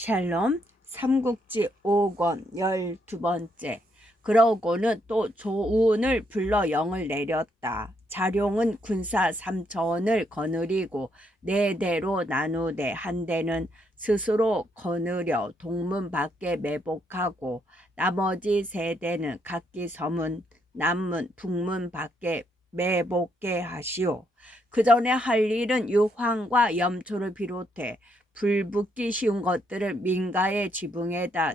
샬롬 삼국지 5권 12번째. 그러고는 또 조운을 불러 영을 내렸다. 자룡은 군사 3천을 거느리고 네 대로 나누되 한 대는 스스로 거느려 동문 밖에 매복하고 나머지 세 대는 각기 서문, 남문, 북문 밖에 매복게 하시오. 그 전에 할 일은 유황과 염초를 비롯해 불붙기 쉬운 것들을 민가의 지붕에다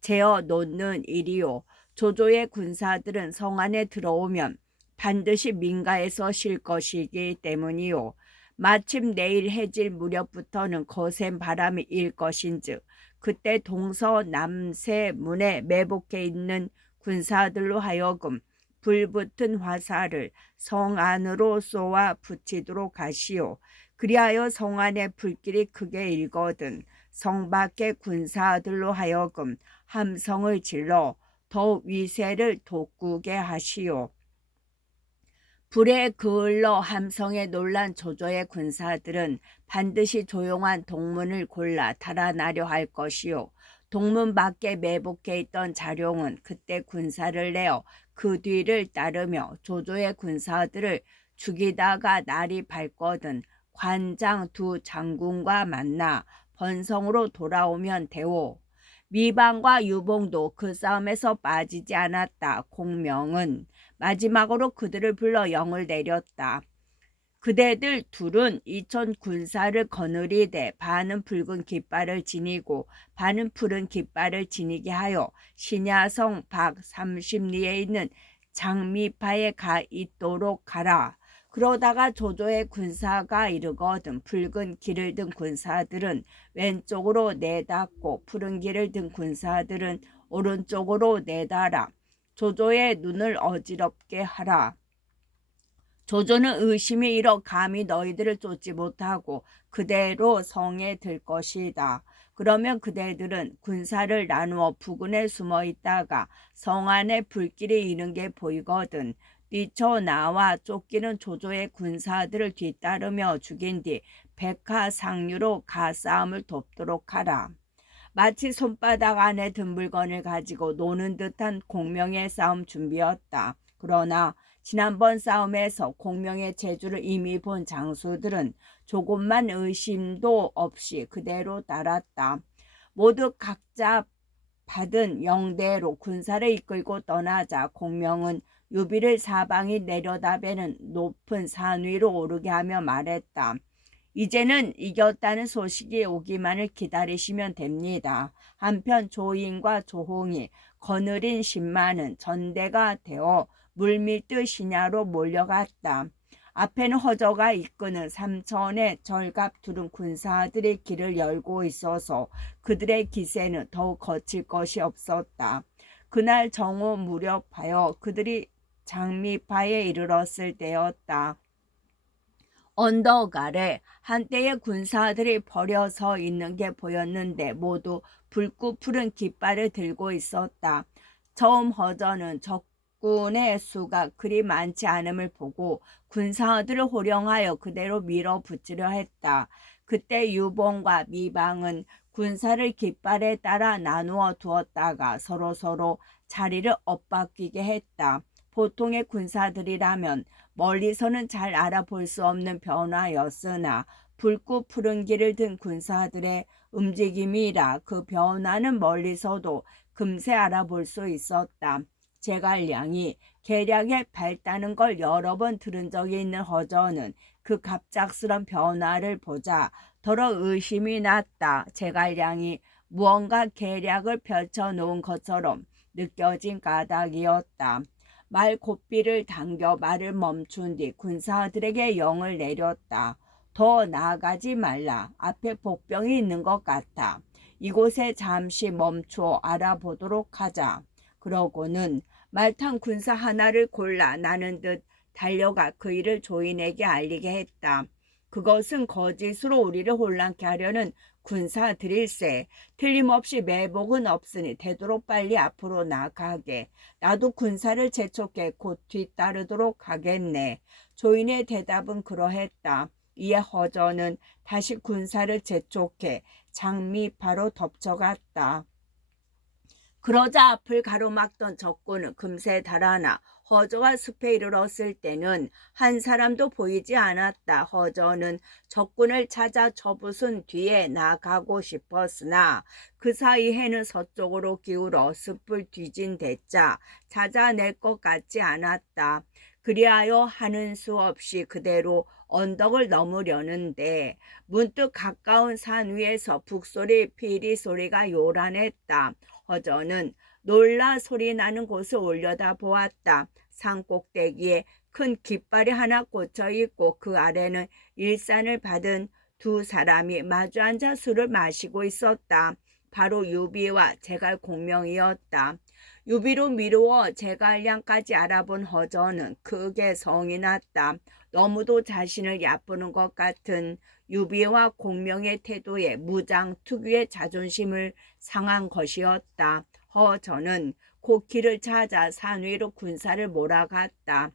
재어 놓는 일이요. 조조의 군사들은 성 안에 들어오면 반드시 민가에서 쉴 것이기 때문이요. 마침 내일 해질 무렵부터는 거센 바람이 일 것인즉 그때 동서남세 문에 매복해 있는 군사들로 하여금 불붙은 화살을 성 안으로 쏘아 붙이도록 하시오. 그리하여 성 안에 불길이 크게 일거든 성 밖의 군사들로 하여금 함성을 질러 더욱 위세를 돋구게 하시오. 불에 그을러 함성에 놀란 조조의 군사들은 반드시 조용한 동문을 골라 달아나려 할 것이요. 동문 밖에 매복해 있던 자룡은 그때 군사를 내어 그 뒤를 따르며 조조의 군사들을 죽이다가 날이 밝거든 관장 두 장군과 만나 번성으로 돌아오면 되오. 미방과 유봉도 그 싸움에서 빠지지 않았다. 공명은 마지막으로 그들을 불러 영을 내렸다. 그대들 둘은 이천 군사를 거느리되 반은 붉은 깃발을 지니고 반은 푸른 깃발을 지니게 하여 신야성 밖 30리에 있는 장미파에 가 있도록 하라. 그러다가 조조의 군사가 이르거든 붉은 길을 든 군사들은 왼쪽으로 내닫고 푸른 길을 든 군사들은 오른쪽으로 내달아 조조의 눈을 어지럽게 하라. 조조는 의심이 일어 감히 너희들을 쫓지 못하고 그대로 성에 들 것이다. 그러면 그대들은 군사를 나누어 부근에 숨어 있다가 성 안에 불길이 이는 게 보이거든 뛰쳐나와 쫓기는 조조의 군사들을 뒤따르며 죽인 뒤 백하상류로 가 싸움을 돕도록 하라. 마치 손바닥 안에 든 물건을 가지고 노는 듯한 공명의 싸움 준비였다. 그러나 지난번 싸움에서 공명의 재주를 이미 본 장수들은 조금만 의심도 없이 그대로 따랐다. 모두 각자 받은 영대로 군사를 이끌고 떠나자 공명은 유비를 사방이 내려다보는 높은 산 위로 오르게 하며 말했다. 이제는 이겼다는 소식이 오기만을 기다리시면 됩니다. 한편 조인과 조홍이 거느린 10만은 전대가 되어 물밀듯 신야로 몰려갔다. 앞에는 허저가 이끄는 3천의 절갑 두른 군사들이 길을 열고 있어서 그들의 기세는 더욱 거칠 것이 없었다. 그날 정오 무렵하여 그들이 장미파에 이르렀을 때였다. 언덕 아래 한때의 군사들이 버려서 있는 게 보였는데 모두 붉고 푸른 깃발을 들고 있었다. 처음 허저는 적군의 수가 그리 많지 않음을 보고 군사들을 호령하여 그대로 밀어붙이려 했다. 그때 유봉과 미방은 군사를 깃발에 따라 나누어 두었다가 서로 자리를 엇바뀌게 했다. 보통의 군사들이라면 멀리서는 잘 알아볼 수 없는 변화였으나 붉고 푸른 길을 든 군사들의 움직임이라 그 변화는 멀리서도 금세 알아볼 수 있었다. 제갈량이 계략에 밝다는 걸 여러 번 들은 적이 있는 허저는 그 갑작스런 변화를 보자 더러 의심이 났다. 제갈량이 무언가 계략을 펼쳐놓은 것처럼 느껴진 까닭이었다. 말 고삐를 당겨 말을 멈춘 뒤 군사들에게 영을 내렸다. 더 나아가지 말라. 앞에 복병이 있는 것 같아. 이곳에 잠시 멈춰 알아보도록 하자. 그러고는 말탄 군사 하나를 골라 나는 듯 달려가 그 일을 조인에게 알리게 했다. 그것은 거짓으로 우리를 혼란케 하려는 군사들일세. 틀림없이 매복은 없으니 되도록 빨리 앞으로 나가게. 나도 군사를 재촉해 곧 뒤따르도록 하겠네. 조인의 대답은 그러했다. 이에 허저는 다시 군사를 재촉해 장미파로 덮쳐갔다. 그러자 앞을 가로막던 적군은 금세 달아나 허저가 숲에 이르렀을 때는 한 사람도 보이지 않았다. 허저는 적군을 찾아 저붓은 뒤에 나가고 싶었으나 그 사이 해는 서쪽으로 기울어 숲을 뒤진 대자 찾아낼 것 같지 않았다. 그리하여 하는 수 없이 그대로 언덕을 넘으려는데 문득 가까운 산 위에서 북소리 피리 소리가 요란했다. 허저는 놀라 소리 나는 곳을 올려다 보았다. 산 꼭대기에 큰 깃발이 하나 꽂혀 있고 그 아래는 일산을 받은 두 사람이 마주 앉아 술을 마시고 있었다. 바로 유비와 제갈공명이었다. 유비로 미루어 제갈량까지 알아본 허저는 크게 성이 났다. 너무도 자신을 얕보는 것 같은 유비와 공명의 태도에 무장 특유의 자존심을 상한 것이었다. 허저는 곧 길을 찾아 산 위로 군사를 몰아갔다.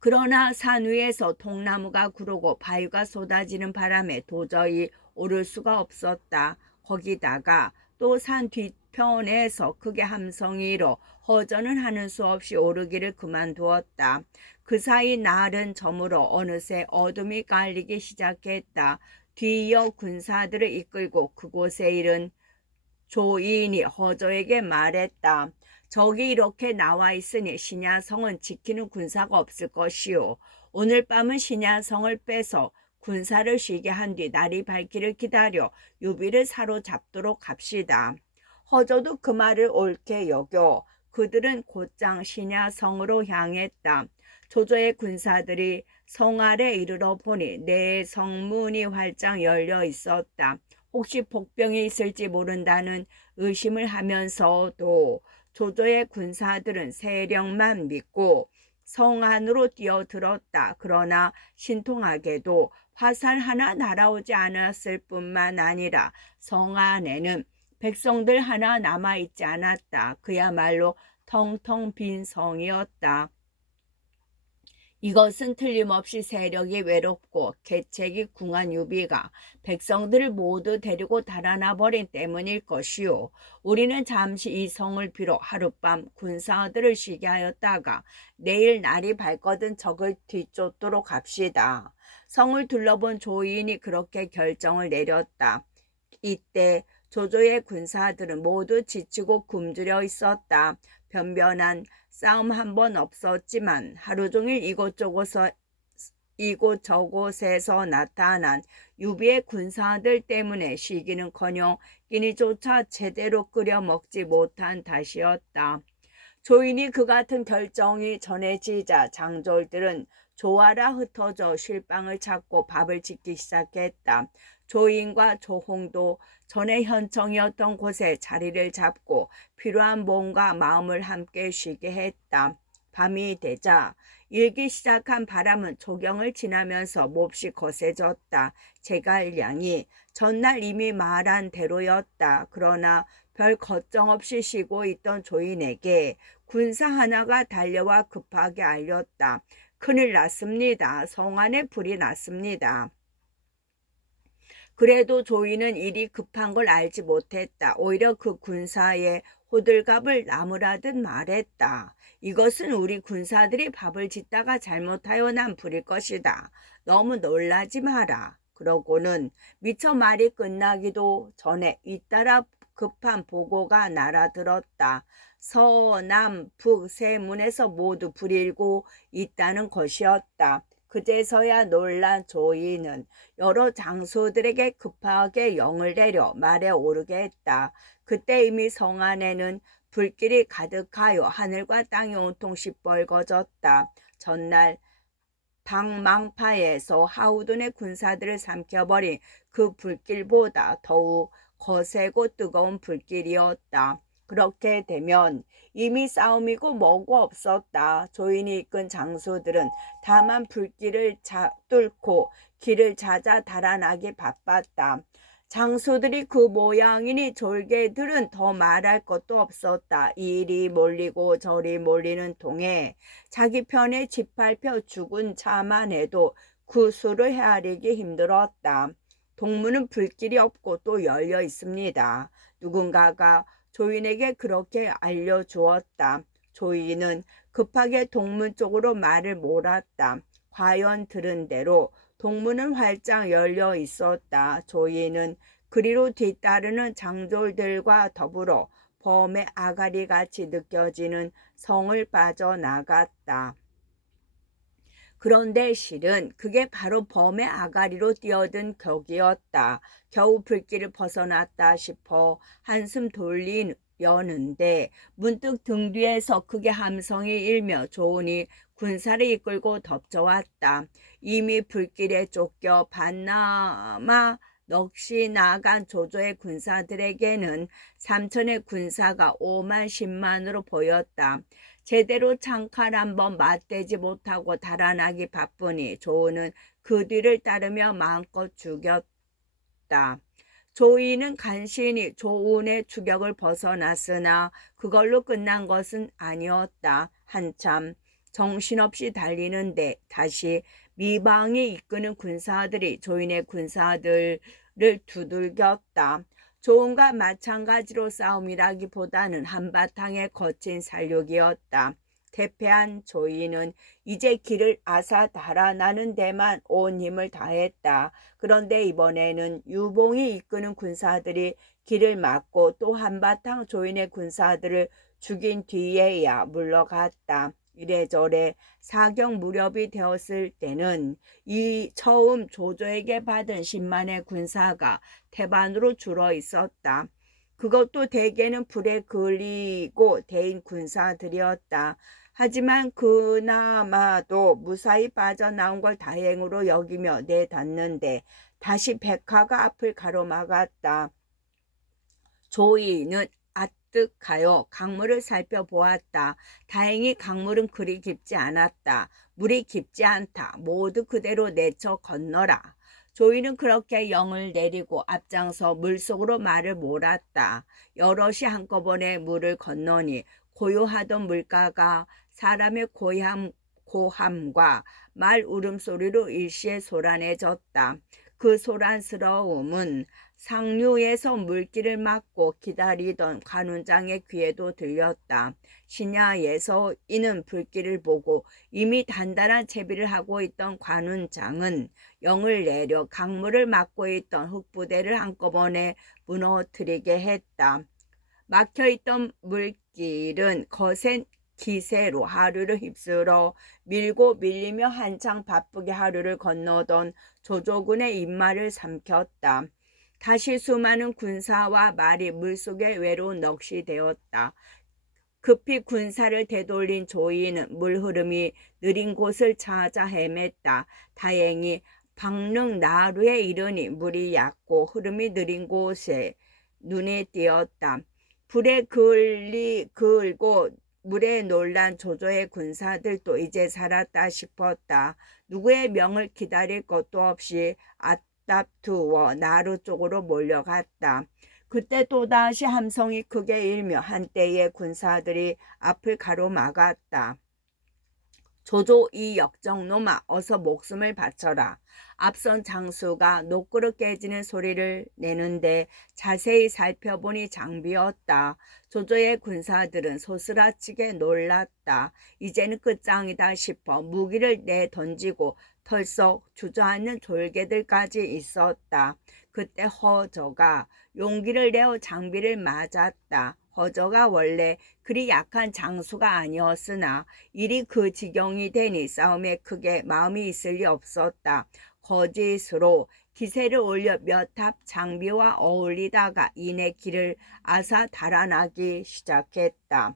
그러나 산 위에서 통나무가 구르고 바위가 쏟아지는 바람에 도저히 오를 수가 없었다. 거기다가 또 산 뒤편에서 크게 함성이 일어 허저는 하는 수 없이 오르기를 그만두었다. 그 사이 날은 저물어 어느새 어둠이 깔리기 시작했다. 뒤이어 군사들을 이끌고 그곳에 이른 조인이 허저에게 말했다. 저기 이렇게 나와 있으니 신야성은 지키는 군사가 없을 것이오. 오늘 밤은 신야성을 빼서 군사를 쉬게 한 뒤 날이 밝기를 기다려 유비를 사로잡도록 합시다. 허저도 그 말을 옳게 여겨 그들은 곧장 신야성으로 향했다. 조조의 군사들이 성 아래 이르러 보니 내 성문이 활짝 열려 있었다. 혹시 복병이 있을지 모른다는 의심을 하면서도 조조의 군사들은 세력만 믿고 성 안으로 뛰어들었다. 그러나 신통하게도 화살 하나 날아오지 않았을 뿐만 아니라 성 안에는 백성들 하나 남아있지 않았다. 그야말로 텅텅 빈 성이었다. 이것은 틀림없이 세력이 외롭고 계책이 궁한 유비가 백성들을 모두 데리고 달아나 버린 때문일 것이요. 우리는 잠시 이 성을 비로 하룻밤 군사들을 쉬게 하였다가 내일 날이 밝거든 적을 뒤쫓도록 합시다. 성을 둘러본 조인이 그렇게 결정을 내렸다. 이때 조조의 군사들은 모두 지치고 굶주려 있었다. 변변한 싸움 한 번 없었지만 하루 종일 이곳저곳에서 나타난 유비의 군사들 때문에 쉬기는커녕 끼니조차 제대로 끓여 먹지 못한 탓이었다. 조인이 그 같은 결정이 전해지자 장졸들은 조아라 흩어져 쉴방을 찾고 밥을 짓기 시작했다. 조인과 조홍도 전에 현청이었던 곳에 자리를 잡고 필요한 몸과 마음을 함께 쉬게 했다. 밤이 되자 일기 시작한 바람은 조경을 지나면서 몹시 거세졌다. 제갈량이 전날 이미 말한 대로였다. 그러나 별 걱정 없이 쉬고 있던 조인에게 군사 하나가 달려와 급하게 알렸다. 큰일 났습니다. 성 안에 불이 났습니다. 그래도 조인은 일이 급한 걸 알지 못했다. 오히려 그 군사의 호들갑을 나무라듯 말했다. 이것은 우리 군사들이 밥을 짓다가 잘못하여 난 불일 것이다. 너무 놀라지 마라. 그러고는 미처 말이 끝나기도 전에 잇따라 급한 보고가 날아들었다. 서남 북 세 문에서 모두 불이 일고 있다는 것이었다. 그제서야 놀란 조인은 여러 장수들에게 급하게 영을 내려 말에 오르게 했다. 그때 이미 성 안에는 불길이 가득하여 하늘과 땅이 온통 시뻘거졌다. 전날 방망파에서 하우둔의 군사들을 삼켜버린 그 불길보다 더욱 거세고 뜨거운 불길이었다. 그렇게 되면 이미 싸움이고 뭐고 없었다. 조인이 이끈 장수들은 다만 불길을 뚫고 길을 찾아 달아나기 바빴다. 장수들이 그 모양이니 졸개들은 더 말할 것도 없었다. 이리 몰리고 저리 몰리는 통에 자기 편에 짓밟혀 죽은 차만 해도 그 수를 헤아리기 힘들었다. 동문은 불길이 없고 또 열려 있습니다. 누군가가 조인에게 그렇게 알려주었다. 조인은 급하게 동문 쪽으로 말을 몰았다. 과연 들은 대로 동문은 활짝 열려 있었다. 조인은 그리로 뒤따르는 장졸들과 더불어 범의 아가리같이 느껴지는 성을 빠져나갔다. 그런데 실은 그게 바로 범의 아가리로 뛰어든 격이었다. 겨우 불길을 벗어났다 싶어 한숨 돌리려는데 문득 등 뒤에서 크게 함성이 일며 조은이 군사를 이끌고 덮쳐왔다. 이미 불길에 쫓겨 반나마 넋이 나간 조조의 군사들에게는 삼천의 군사가 5만 10만으로 보였다. 제대로 창칼 한번 맞대지 못하고 달아나기 바쁘니 조은은 그 뒤를 따르며 마음껏 죽였다. 조이는 간신히 조은의 추격을 벗어났으나 그걸로 끝난 것은 아니었다. 한참 정신없이 달리는데 다시 미방이 이끄는 군사들이 조인의 군사들을 두들겼다. 조은과 마찬가지로 싸움이라기보다는 한바탕의 거친 살육이었다. 대패한 조인은 이제 길을 아사 달아나는 데만 온 힘을 다했다. 그런데 이번에는 유봉이 이끄는 군사들이 길을 막고 또 한바탕 조인의 군사들을 죽인 뒤에야 물러갔다. 이래저래 사경 무렵이 되었을 때는 이 처음 조조에게 받은 10만의 군사가 태반으로 줄어 있었다. 그것도 대개는 불에 그을리고 대인 군사들이었다. 하지만 그나마도 무사히 빠져나온 걸 다행으로 여기며 내닫는데 다시 백화가 앞을 가로막았다. 조이는 아뜩하여 강물을 살펴보았다. 다행히 강물은 그리 깊지 않았다. 물이 깊지 않다. 모두 그대로 내쳐 건너라. 조이는 그렇게 영을 내리고 앞장서 물속으로 말을 몰았다. 여럿이 한꺼번에 물을 건너니 고요하던 물가가 사람의 고함과 말 울음소리로 일시에 소란해졌다. 그 소란스러움은 상류에서 물길을 막고 기다리던 관운장의 귀에도 들렸다. 신야에서 이는 불길을 보고 이미 단단한 채비를 하고 있던 관운장은 영을 내려 강물을 막고 있던 흑부대를 한꺼번에 무너뜨리게 했다. 막혀있던 물길은 거센 기세로 하류를 휩쓸어 밀고 밀리며 한창 바쁘게 하류를 건너던 조조군의 입말을 삼켰다. 다시 수많은 군사와 말이 물속에 외로운 넋이 되었다. 급히 군사를 되돌린 조이는 물 흐름이 느린 곳을 찾아 헤맸다. 다행히 방릉 나루에 이르니 물이 얕고 흐름이 느린 곳에 눈에 띄었다. 불에 그을고 물에 놀란 조조의 군사들도 이제 살았다 싶었다. 누구의 명을 기다릴 것도 없이 아답투어 나루 쪽으로 몰려갔다. 그때 또다시 함성이 크게 일며 한때의 군사들이 앞을 가로막았다. 조조 이 역정놈아, 어서 목숨을 바쳐라. 앞선 장수가 노끄러 깨지는 소리를 내는데 자세히 살펴보니 장비였다. 조조의 군사들은 소스라치게 놀랐다. 이제는 끝장이다 싶어 무기를 내던지고 털썩 주저앉는 졸개들까지 있었다. 그때 허저가 용기를 내어 장비를 맞았다. 허저가 원래 그리 약한 장수가 아니었으나 일이 그 지경이 되니 싸움에 크게 마음이 있을 리 없었다. 거짓으로 기세를 올려 몇 탑 장비와 어울리다가 이내 길을 아사 달아나기 시작했다.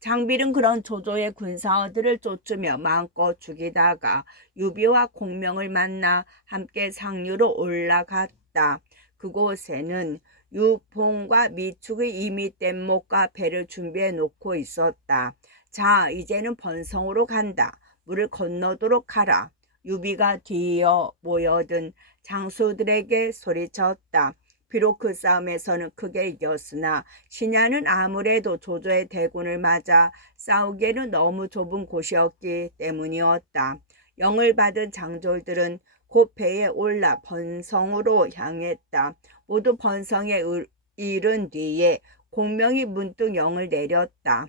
장비는 그런 조조의 군사들을 쫓으며 마음껏 죽이다가 유비와 공명을 만나 함께 상류로 올라갔다. 그곳에는 유봉과 미축의 이미 뗏 목과 배를 준비해 놓고 있었다. 자, 이제는 번성으로 간다. 물을 건너도록 하라. 유비가 뒤이어 모여든 장수들에게 소리쳤다. 비록 그 싸움에서는 크게 이겼으나 신야는 아무래도 조조의 대군을 맞아 싸우기에는 너무 좁은 곳이었기 때문이었다. 영을 받은 장졸들은 곧 배에 올라 번성으로 향했다. 모두 번성에 이른 뒤에 공명이 문득 영을 내렸다.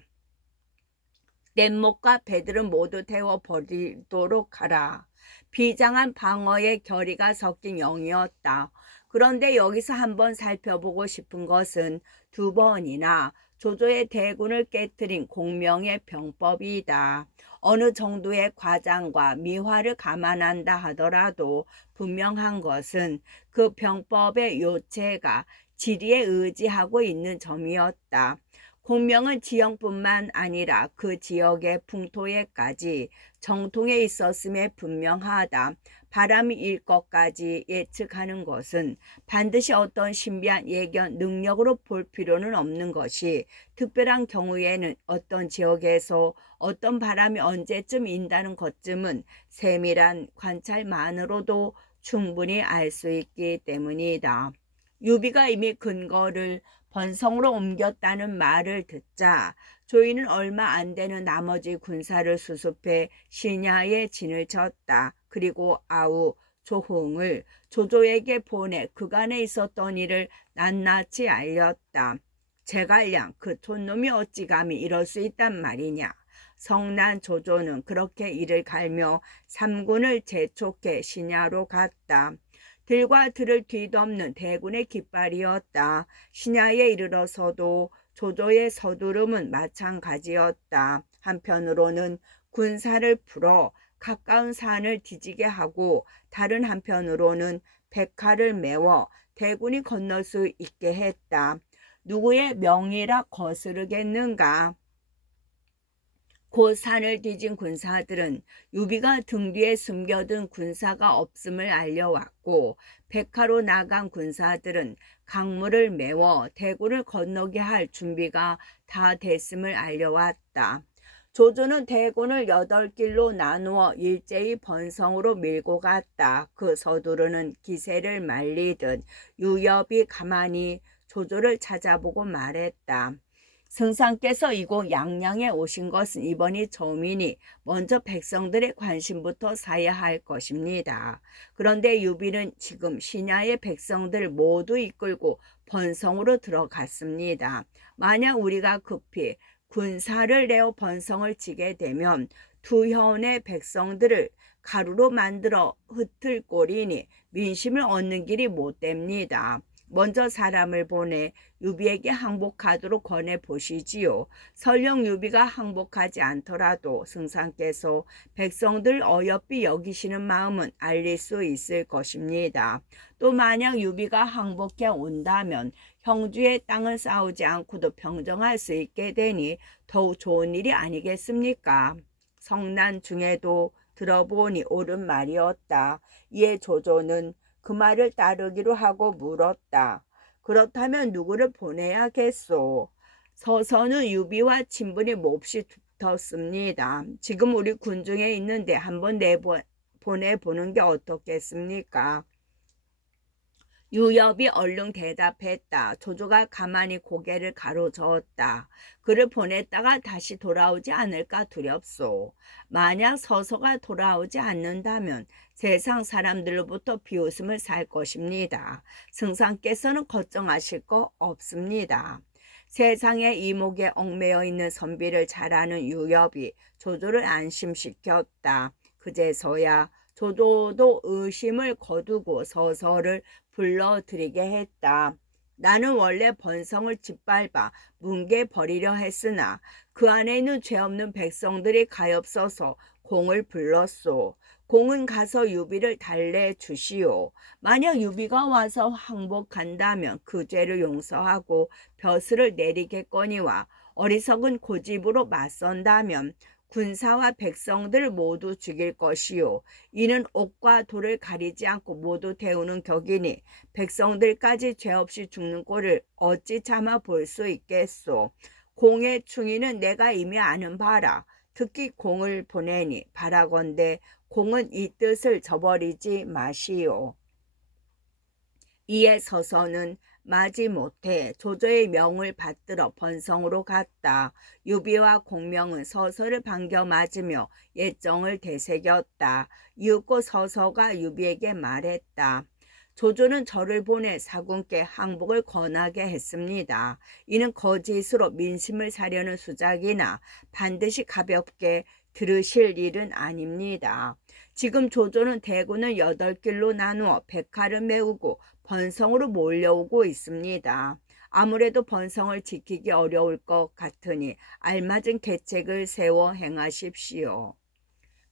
뗏목과 배들은 모두 태워 버리도록 하라. 비장한 방어의 결의가 섞인 영이었다. 그런데 여기서 한번 살펴보고 싶은 것은 2번이나 조조의 대군을 깨뜨린 공명의 병법이다. 어느 정도의 과장과 미화를 감안한다 하더라도 분명한 것은 그 병법의 요체가 지리에 의지하고 있는 점이었다. 공명은 지형뿐만 아니라 그 지역의 풍토에까지 정통해 있었음에 분명하다. 바람이 일 것까지 예측하는 것은 반드시 어떤 신비한 예견 능력으로 볼 필요는 없는 것이, 특별한 경우에는 어떤 지역에서 어떤 바람이 언제쯤 인다는 것쯤은 세밀한 관찰만으로도 충분히 알 수 있기 때문이다. 유비가 이미 근거를 번성으로 옮겼다는 말을 듣자 조이는 얼마 안 되는 나머지 군사를 수습해 신야에 진을 쳤다. 그리고 아우 조홍을 조조에게 보내 그간에 있었던 일을 낱낱이 알렸다. 제갈량, 그 촌놈이 어찌 감히 이럴 수 있단 말이냐. 성난 조조는 그렇게 이를 갈며 3군을 재촉해 신야로 갔다. 들과 들을 뒤덮는 대군의 깃발이었다. 신야에 이르러서도 조조의 서두름은 마찬가지였다. 한편으로는 군사를 풀어 가까운 산을 뒤지게 하고, 다른 한편으로는 백화를 메워 대군이 건널 수 있게 했다. 누구의 명이라 거스르겠는가? 곧 산을 뒤진 군사들은 유비가 등 뒤에 숨겨둔 군사가 없음을 알려왔고, 백화로 나간 군사들은 강물을 메워 대구를 건너게 할 준비가 다 됐음을 알려왔다. 조조는 대군을 8길로 나누어 일제히 번성으로 밀고 갔다. 그 서두르는 기세를 말리듯 유엽이 가만히 조조를 찾아보고 말했다. 승상께서 이곳 양양에 오신 것은 이번이 처음이니 먼저 백성들의 관심부터 사야 할 것입니다. 그런데 유비는 지금 신야의 백성들 모두 이끌고 번성으로 들어갔습니다. 만약 우리가 급히 군사를 내어 번성을 치게 되면 두 현의 백성들을 가루로 만들어 흩을 꼴이니 민심을 얻는 길이 못 됩니다. 먼저 사람을 보내 유비에게 항복하도록 권해보시지요. 설령 유비가 항복하지 않더라도 승상께서 백성들 어여삐 여기시는 마음은 알릴 수 있을 것입니다. 또 만약 유비가 항복해 온다면 형주의 땅을 싸우지 않고도 평정할 수 있게 되니 더욱 좋은 일이 아니겠습니까? 성난 중에도 들어보니 옳은 말이었다. 이에 조조는 그 말을 따르기로 하고 물었다. 그렇다면 누구를 보내야겠소? 서서는 유비와 친분이 몹시 붙었습니다. 지금 우리 군중에 있는데 한번 보내보는 게 어떻겠습니까? 유엽이 얼른 대답했다. 조조가 가만히 고개를 가로저었다. 그를 보냈다가 다시 돌아오지 않을까 두렵소. 만약 서서가 돌아오지 않는다면 세상 사람들로부터 비웃음을 살 것입니다. 승상께서는 걱정하실 거 없습니다. 세상의 이목에 얽매여 있는 선비를 잘 아는 유엽이 조조를 안심시켰다. 그제서야 조조도 의심을 거두고 서서를 불러들이게 했다. 나는 원래 번성을 짓밟아 뭉개버리려 했으나 그 안에는 죄 없는 백성들이 가엾어서 공을 불렀소. 공은 가서 유비를 달래주시오. 만약 유비가 와서 항복한다면 그 죄를 용서하고 벼슬을 내리겠거니와, 어리석은 고집으로 맞선다면 군사와 백성들 모두 죽일 것이요. 이는 옥과 돌을 가리지 않고 모두 태우는 격이니 백성들까지 죄 없이 죽는 꼴을 어찌 참아 볼 수 있겠소. 공의 충의는 내가 이미 아는 바라. 특히 공을 보내니 바라건대 공은 이 뜻을 저버리지 마시오. 이에 서서는 마지못해 조조의 명을 받들어 번성으로 갔다. 유비와 공명은 서서를 반겨 맞으며 예정을 되새겼다. 이윽고 서서가 유비에게 말했다. 조조는 저를 보내 사군께 항복을 권하게 했습니다. 이는 거짓으로 민심을 사려는 수작이나 반드시 가볍게 들으실 일은 아닙니다. 지금 조조는 대군을 8길로 나누어 백화를 메우고 번성으로 몰려오고 있습니다. 아무래도 번성을 지키기 어려울 것 같으니 알맞은 계책을 세워 행하십시오.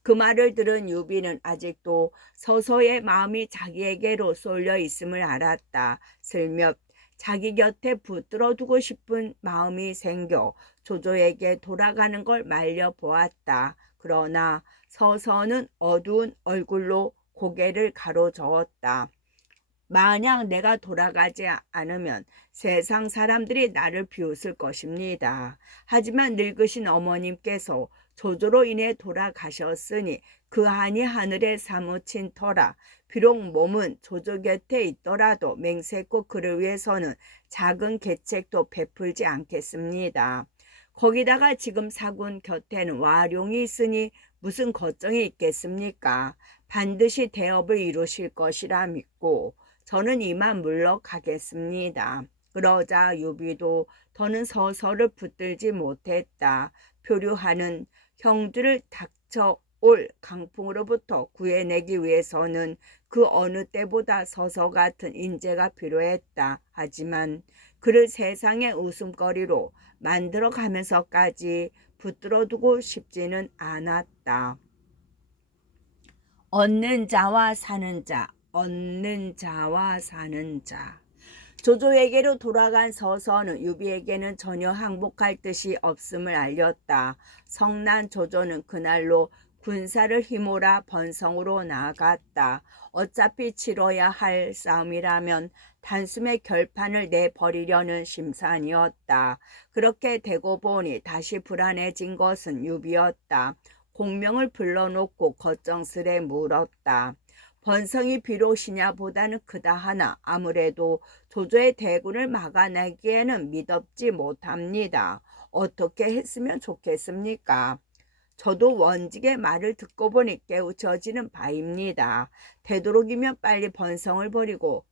그 말을 들은 유비는 아직도 서서의 마음이 자기에게로 쏠려 있음을 알았다. 슬며시 자기 곁에 붙들어 두고 싶은 마음이 생겨 조조에게 돌아가는 걸 말려보았다. 그러나 서서는 어두운 얼굴로 고개를 가로저었다. 만약 내가 돌아가지 않으면 세상 사람들이 나를 비웃을 것입니다. 하지만 늙으신 어머님께서 조조로 인해 돌아가셨으니 그 한이 하늘에 사무친 터라. 비록 몸은 조조 곁에 있더라도 맹세코 그를 위해서는 작은 계책도 베풀지 않겠습니다. 거기다가 지금 사군 곁에는 와룡이 있으니 무슨 걱정이 있겠습니까? 반드시 대업을 이루실 것이라 믿고 저는 이만 물러가겠습니다. 그러자 유비도 더는 서서를 붙들지 못했다. 표류하는 형들을 닥쳐올 강풍으로부터 구해내기 위해서는 그 어느 때보다 서서 같은 인재가 필요했다. 하지만 그를 세상의 웃음거리로 만들어가면서까지 붙들어두고 싶지는 않았다. 얻는 자와 사는 자, 얻는 자와 사는 자. 조조에게로 돌아간 서서는 유비에게는 전혀 항복할 뜻이 없음을 알렸다. 성난 조조는 그날로 군사를 휘몰아 번성으로 나아갔다. 어차피 치러야 할 싸움이라면 단숨에 결판을 내버리려는 심산이었다. 그렇게 되고 보니 다시 불안해진 것은 유비였다. 공명을 불러놓고 걱정스레 물었다. 번성이 비롯이냐 보다는 크다 하나 아무래도 조조의 대군을 막아내기에는 미덥지 못합니다. 어떻게 했으면 좋겠습니까? 저도 원직의 말을 듣고 보니 깨우쳐지는 바입니다. 되도록이면 빨리 번성을 버리고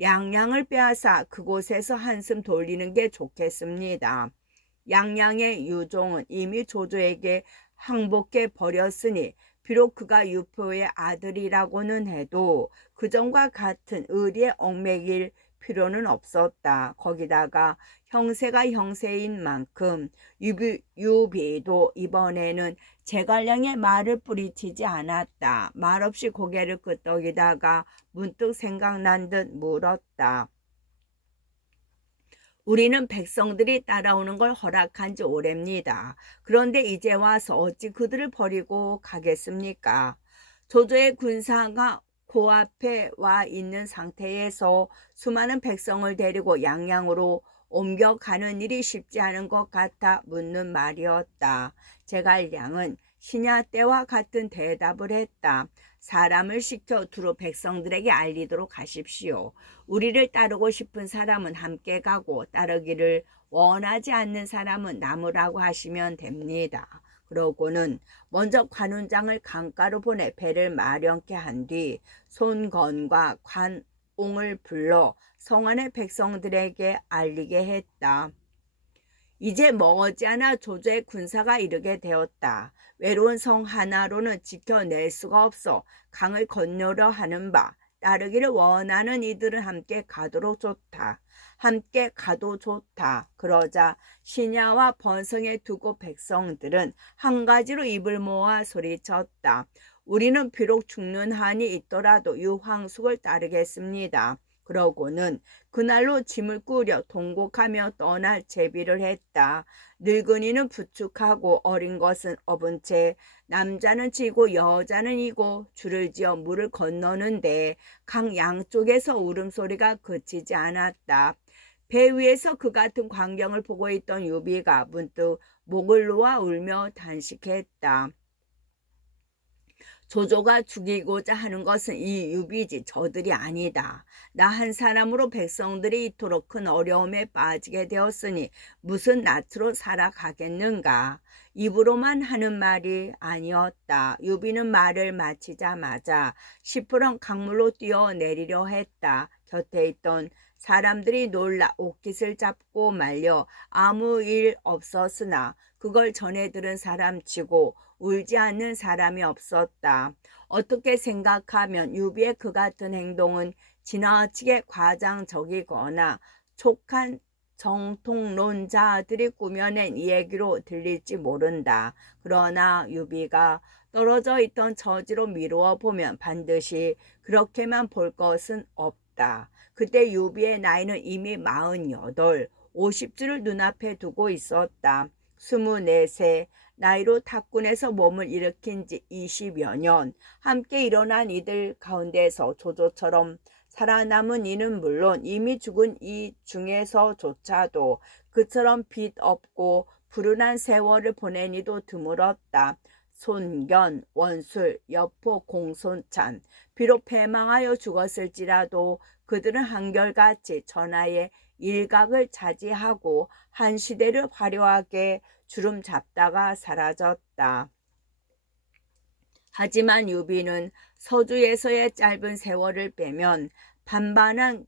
양양을 빼앗아 그곳에서 한숨 돌리는 게 좋겠습니다. 양양의 유종은 이미 조조에게 항복해 버렸으니 비록 그가 유표의 아들이라고는 해도 그전과 같은 의리에 얽매일 필요는 없었다. 거기다가 형세가 형세인 만큼 유비도 이번에는 제갈량의 말을 뿌리치지 않았다. 말없이 고개를 끄덕이다가 문득 생각난 듯 물었다. 우리는 백성들이 따라오는 걸 허락한 지 오래입니다. 그런데 이제 와서 어찌 그들을 버리고 가겠습니까? 조조의 군사가 코앞에 와 있는 상태에서 수많은 백성을 데리고 양양으로 옮겨가는 일이 쉽지 않은 것 같아 묻는 말이었다. 제갈량은 신야 때와 같은 대답을 했다. 사람을 시켜 두루 백성들에게 알리도록 하십시오. 우리를 따르고 싶은 사람은 함께 가고 따르기를 원하지 않는 사람은 남으라고 하시면 됩니다. 그러고는 먼저 관운장을 강가로 보내 배를 마련케 한 뒤 손건과 관옹을 불러 성 안의 백성들에게 알리게 했다. 이제 머지않아 조조의 군사가 이르게 되었다. 외로운 성 하나로는 지켜낼 수가 없어 강을 건너려 하는 바 따르기를 원하는 이들은 함께 가도록 좋다. 함께 가도 좋다. 그러자 신야와 번성의 두고 백성들은 한 가지로 입을 모아 소리쳤다. 우리는 비록 죽는 한이 있더라도 유황숙을 따르겠습니다. 그러고는 그날로 짐을 꾸려 동곡하며 떠날 제비를 했다. 늙은이는 부축하고 어린 것은 업은 채 남자는 지고 여자는 이고 줄을 지어 물을 건너는데 강 양쪽에서 울음소리가 그치지 않았다. 배 위에서 그 같은 광경을 보고 있던 유비가 문득 목을 놓아 울며 단식했다. 조조가 죽이고자 하는 것은 이 유비지 저들이 아니다. 나 한 사람으로 백성들이 이토록 큰 어려움에 빠지게 되었으니 무슨 낯으로 살아가겠는가. 입으로만 하는 말이 아니었다. 유비는 말을 마치자마자 시퍼런 강물로 뛰어내리려 했다. 곁에 있던 사람들이 놀라 옷깃을 잡고 말려 아무 일 없었으나 그걸 전해 들은 사람치고 울지 않는 사람이 없었다. 어떻게 생각하면 유비의 그 같은 행동은 지나치게 과장적이거나 촉한 정통론자들이 꾸며낸 이야기로 들릴지 모른다. 그러나 유비가 떨어져 있던 처지로 미루어 보면 반드시 그렇게만 볼 것은 없다. 그때 유비의 나이는 이미 48, 50주를 눈앞에 두고 있었다. 24세, 나이로 탁군에서 몸을 일으킨 지 20여 년, 함께 일어난 이들 가운데서 조조처럼 살아남은 이는 물론 이미 죽은 이 중에서조차도 그처럼 빛 없고 불운한 세월을 보낸 이도 드물었다. 손견, 원술, 여포, 공손찬, 비록 패망하여 죽었을지라도 그들은 한결같이 전하의 일각을 차지하고 한 시대를 화려하게 주름 잡다가 사라졌다. 하지만 유비는 서주에서의 짧은 세월을 빼면 반반한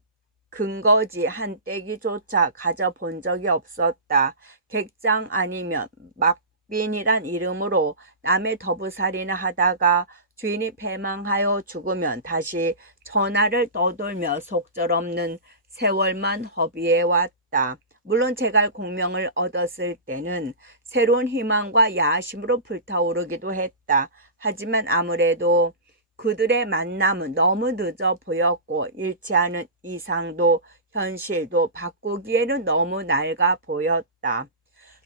근거지 한 떼기조차 가져본 적이 없었다. 객장 아니면 막빈이란 이름으로 남의 더부살이나 하다가 주인이 패망하여 죽으면 다시 전하를 떠돌며 속절없는 세월만 허비해 왔다. 물론 제갈 공명을 얻었을 때는 새로운 희망과 야심으로 불타오르기도 했다. 하지만 아무래도 그들의 만남은 너무 늦어 보였고 잃지 않은 이상도 현실도 바꾸기에는 너무 낡아 보였다.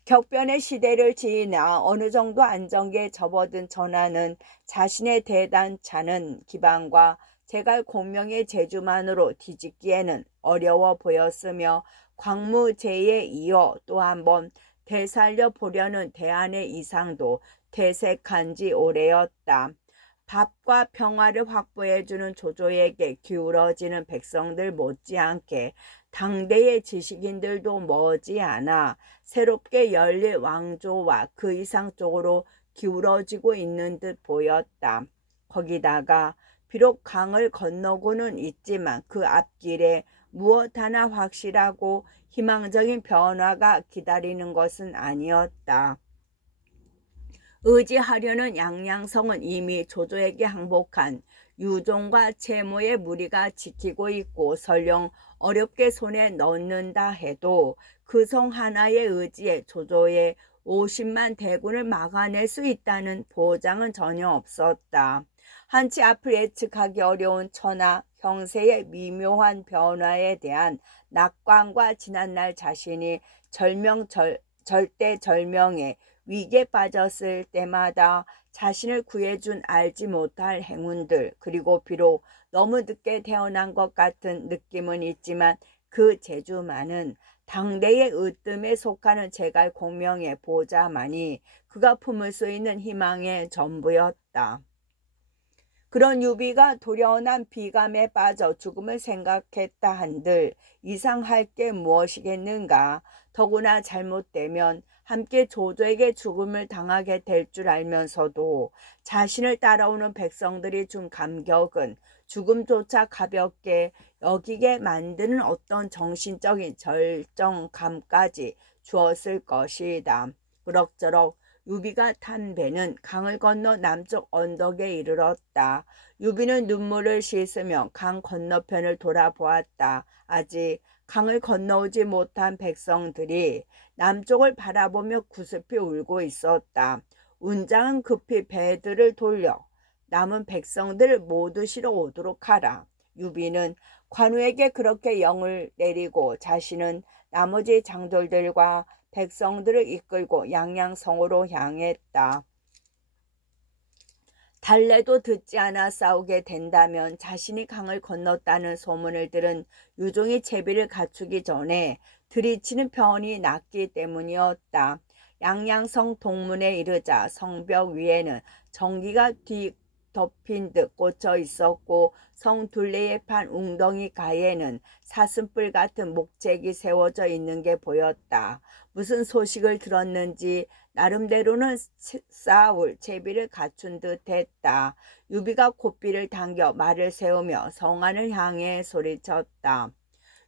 격변의 시대를 지나 어느 정도 안정기에 접어든 전하는 자신의 대단찮은 기반과 제갈 공명의 재주만으로 뒤집기에는 어려워 보였으며 광무제에 이어 또 한 번 되살려 보려는 대안의 이상도 퇴색한 지 오래였다. 밥과 평화를 확보해주는 조조에게 기울어지는 백성들 못지않게 당대의 지식인들도 머지않아 새롭게 열릴 왕조와 그 이상 쪽으로 기울어지고 있는 듯 보였다. 거기다가 비록 강을 건너고는 있지만 그 앞길에 무엇 하나 확실하고 희망적인 변화가 기다리는 것은 아니었다. 의지하려는 양양성은 이미 조조에게 항복한 유종과 채모의 무리가 지키고 있고 설령 어렵게 손에 넣는다 해도 그 성 하나의 의지에 조조의 50만 대군을 막아낼 수 있다는 보장은 전혀 없었다. 한치 앞을 예측하기 어려운 천하 형세의 미묘한 변화에 대한 낙관과 지난날 자신이 절대절명에 위기에 빠졌을 때마다 자신을 구해준 알지 못할 행운들, 그리고 비록 너무 늦게 태어난 것 같은 느낌은 있지만 그 재주만은 당대의 으뜸에 속하는 제갈 공명의 보좌만이 그가 품을 수 있는 희망의 전부였다. 그런 유비가 도련한 비감에 빠져 죽음을 생각했다 한들 이상할 게 무엇이겠는가. 더구나 잘못되면 함께 조조에게 죽음을 당하게 될 줄 알면서도 자신을 따라오는 백성들이 준 감격은 죽음조차 가볍게 여기게 만드는 어떤 정신적인 절정감까지 주었을 것이다. 그럭저럭 유비가 탄 배는 강을 건너 남쪽 언덕에 이르렀다. 유비는 눈물을 씻으며 강 건너편을 돌아보았다. 아직 강을 건너오지 못한 백성들이 남쪽을 바라보며 구슬피 울고 있었다. 운장은 급히 배들을 돌려 남은 백성들을 모두 실어 오도록 하라. 유비는 관우에게 그렇게 영을 내리고 자신은 나머지 장졸들과 백성들을 이끌고 양양성으로 향했다. 달래도 듣지 않아 싸우게 된다면 자신이 강을 건넜다는 소문을 들은 유종이 채비를 갖추기 전에 들이치는 편이 낫기 때문이었다. 양양성 동문에 이르자 성벽 위에는 전기가 덮인 듯 꽂혀 있었고 성 둘레에 판 웅덩이 가에는 사슴뿔 같은 목책이 세워져 있는 게 보였다. 무슨 소식을 들었는지 나름대로는 싸울 채비를 갖춘 듯했다. 유비가 고삐를 당겨 말을 세우며 성안을 향해 소리쳤다.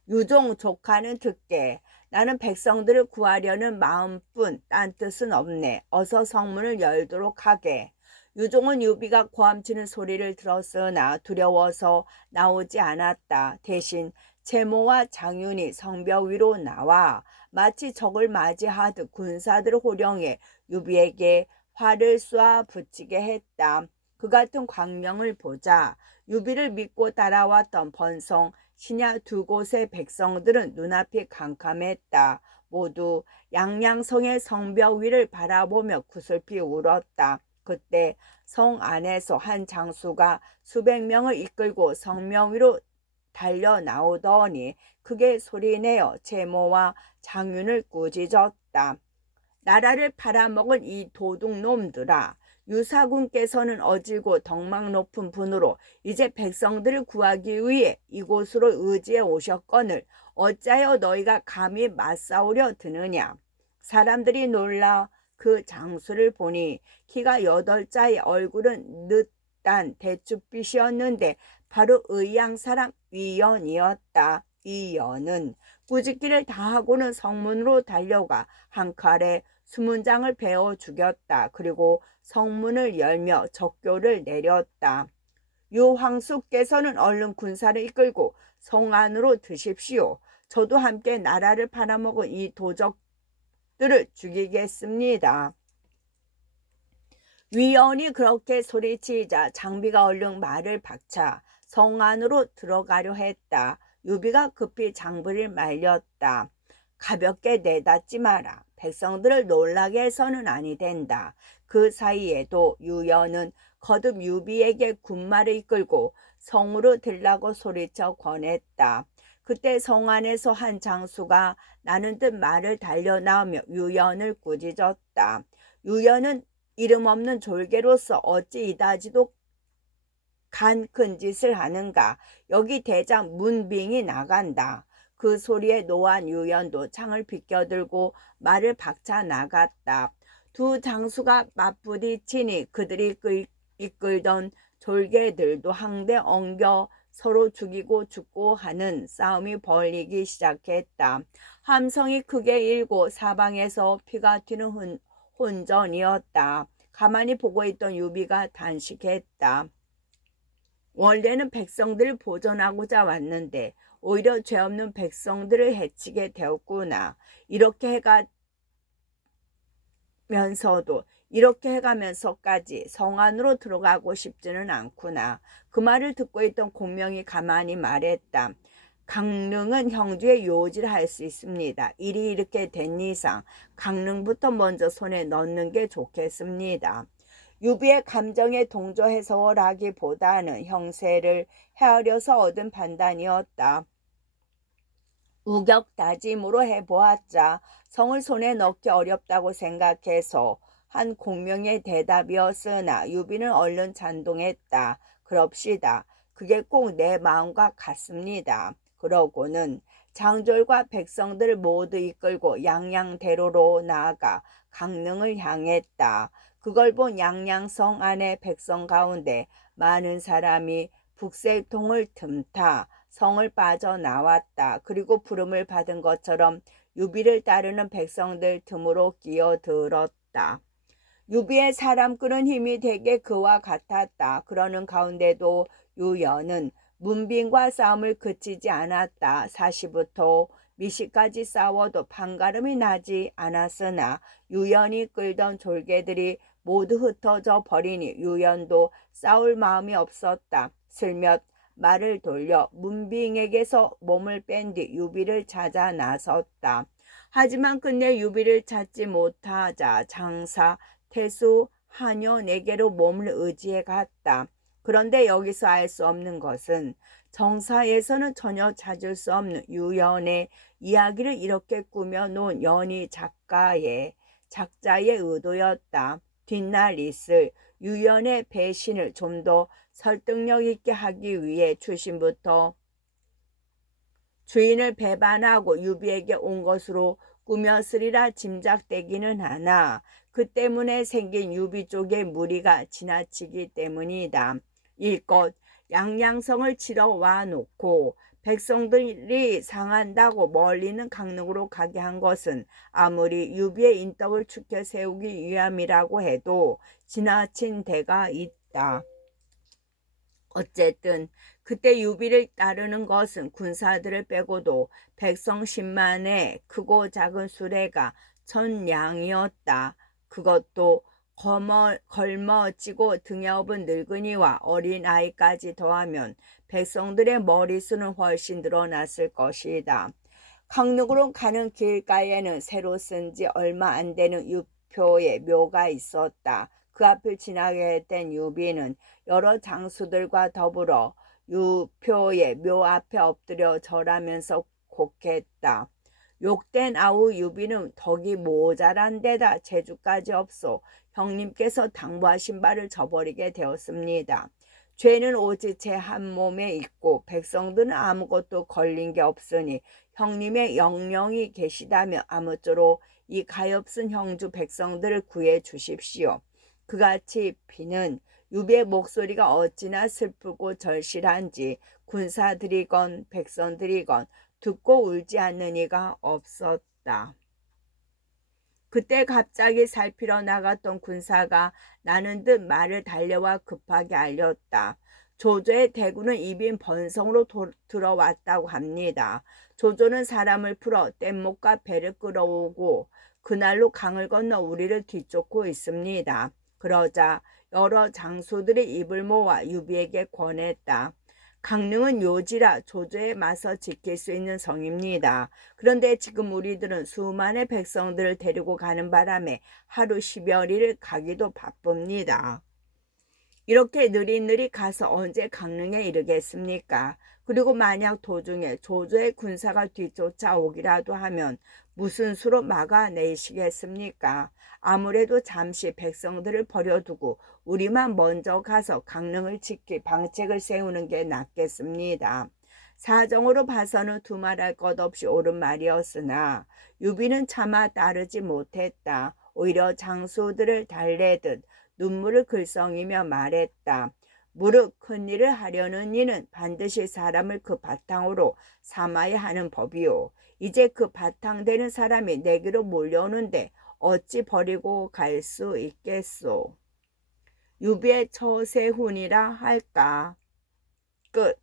유종 조카는 듣게. 나는 백성들을 구하려는 마음뿐 딴 뜻은 없네. 어서 성문을 열도록 하게. 유종은 유비가 고함치는 소리를 들었으나 두려워서 나오지 않았다. 대신 채모와 장윤이 성벽 위로 나와 마치 적을 맞이하듯 군사들을 호령해 유비에게 활을 쏘아 붙이게 했다. 그 같은 광명을 보자 유비를 믿고 따라왔던 번성, 신야 두 곳의 백성들은 눈앞이 캄캄했다. 모두 양양성의 성벽 위를 바라보며 구슬피 울었다. 그때 성 안에서 한 장수가 수백 명을 이끌고 성명 위로 달려 나오더니 크게 소리내어 채모와 장윤을 꾸짖었다. 나라를 팔아먹은 이 도둑놈들아, 유사군께서는 어지고 덕망 높은 분으로 이제 백성들을 구하기 위해 이곳으로 의지해 오셨거늘 어찌하여 너희가 감히 맞싸우려 드느냐. 사람들이 놀라 그 장수를 보니 키가 8자의 얼굴은 늦단 대추빛이었는데 바로 의양 사람 위연이었다. 위연은 꾸짖기를 다하고는 성문으로 달려가 한 칼에 수문장을 베어 죽였다. 그리고 성문을 열며 적교를 내렸다. 유황숙께서는 얼른 군사를 이끌고 성 안으로 드십시오. 저도 함께 나라를 팔아먹은 이 도적들을 죽이겠습니다. 위원이 그렇게 소리치자 장비가 얼른 말을 박차 성 안으로 들어가려 했다. 유비가 급히 장비를 말렸다. 가볍게 내닫지 마라. 백성들을 놀라게 해서는 아니 된다. 그 사이에도 유연은 거듭 유비에게 군마를 이끌고 성으로 들라고 소리쳐 권했다. 그때 성 안에서 한 장수가 나는 듯 말을 달려 나오며 유연을 꾸짖었다. 유연은 이름 없는 졸개로서 어찌 이다지도 간 큰 짓을 하는가. 여기 대장 문빙이 나간다. 그 소리에 노한 유연도 창을 비껴들고 말을 박차 나갔다. 두 장수가 맞부딪히니 그들이 이끌던 졸개들도 항대 엉겨 서로 죽이고 죽고 하는 싸움이 벌리기 시작했다. 함성이 크게 일고 사방에서 피가 튀는 혼전이었다. 가만히 보고 있던 유비가 단식했다. 원래는 백성들을 보존하고자 왔는데 오히려 죄 없는 백성들을 해치게 되었구나. 이렇게 해가면서까지 성 안으로 들어가고 싶지는 않구나. 그 말을 듣고 있던 공명이 가만히 말했다. 강릉은 형주의 요지를 할 수 있습니다. 일이 이렇게 된 이상 강릉부터 먼저 손에 넣는 게 좋겠습니다. 유비의 감정에 동조해서라기보다는 형세를 헤아려서 얻은 판단이었다. 우격다짐으로 해보았자 성을 손에 넣기 어렵다고 생각해서 한 공명의 대답이었으나 유비는 얼른 잔동했다. 그럽시다. 그게 꼭 내 마음과 같습니다. 그러고는 장졸과 백성들을 모두 이끌고 양양대로로 나아가 강릉을 향했다. 그걸 본 양양성 안의 백성 가운데 많은 사람이 북새통을 틈타 성을 빠져나왔다. 그리고 부름을 받은 것처럼 유비를 따르는 백성들 틈으로 끼어들었다. 유비의 사람 끄는 힘이 되게 그와 같았다. 그러는 가운데도 유연은 문빙과 싸움을 그치지 않았다. 사시부터 미시까지 싸워도 판가름이 나지 않았으나 유연이 끌던 졸개들이 모두 흩어져 버리니 유연도 싸울 마음이 없었다. 슬며t 말을 돌려 문빙에게서 몸을 뺀 뒤 유비를 찾아 나섰다. 하지만 끝내 유비를 찾지 못하자 장사, 태수, 한효에게로 몸을 의지해 갔다. 그런데 여기서 알 수 없는 것은 정사에서는 전혀 찾을 수 없는 유연의 이야기를 이렇게 꾸며놓은 연희 작자의 의도였다. 뒷날 있을 유연의 배신을 좀 더 설득력 있게 하기 위해 출신부터 주인을 배반하고 유비에게 온 것으로 꾸몄으리라 짐작되기는 하나 그 때문에 생긴 유비 쪽의 무리가 지나치기 때문이다. 일껏 양양성을 치러 와놓고 백성들이 상한다고 멀리는 강릉으로 가게 한 것은 아무리 유비의 인덕을 축혀 세우기 위함이라고 해도 지나친 데가 있다. 어쨌든 그때 유비를 따르는 것은 군사들을 빼고도 백성 10만의 크고 작은 수레가 천량이었다. 그것도 걸머지고 등에 업은 늙은이와 어린아이까지 더하면 백성들의 머리수는 훨씬 늘어났을 것이다. 강릉으로 가는 길가에는 새로 쓴 지 얼마 안 되는 유표의 묘가 있었다. 그 앞을 지나게 된 유비는 여러 장수들과 더불어 유표의 묘 앞에 엎드려 절하면서 곡했다. 욕된 아우 유비는 덕이 모자란 데다 재주까지 없어 형님께서 당부하신 바를 저버리게 되었습니다. 죄는 오직 제 한 몸에 있고 백성들은 아무것도 걸린 게 없으니 형님의 영령이 계시다며 아무쪼록 이 가엾은 형주 백성들을 구해 주십시오. 그같이 비는 유비의 목소리가 어찌나 슬프고 절실한지 군사들이건 백성들이건 듣고 울지 않는 이가 없었다. 그때 갑자기 살피러 나갔던 군사가 나는 듯 말을 달려와 급하게 알렸다. 조조의 대군은 이빈 번성으로 들어왔다고 합니다. 조조는 사람을 풀어 뗏목과 배를 끌어오고 그날로 강을 건너 우리를 뒤쫓고 있습니다. 그러자 여러 장수들이 입을 모아 유비에게 권했다. 강릉은 요지라 조조에 맞서 지킬 수 있는 성입니다. 그런데 지금 우리들은 수많은 백성들을 데리고 가는 바람에 하루 10여리를 가기도 바쁩니다. 이렇게 느릿느릿 가서 언제 강릉에 이르겠습니까? 그리고 만약 도중에 조조의 군사가 뒤쫓아오기라도 하면 무슨 수로 막아내시겠습니까? 아무래도 잠시 백성들을 버려두고 우리만 먼저 가서 강릉을 지킬 방책을 세우는 게 낫겠습니다. 사정으로 봐서는 두말할 것 없이 옳은 말이었으나 유비는 차마 따르지 못했다. 오히려 장수들을 달래듯 눈물을 글썽이며 말했다. 무릇 큰일을 하려는 이는 반드시 사람을 그 바탕으로 삼아야 하는 법이오. 이제 그 바탕 되는 사람이 내게로 몰려오는데 어찌 버리고 갈 수 있겠소. 유비의 처세훈이라 할까. 끝.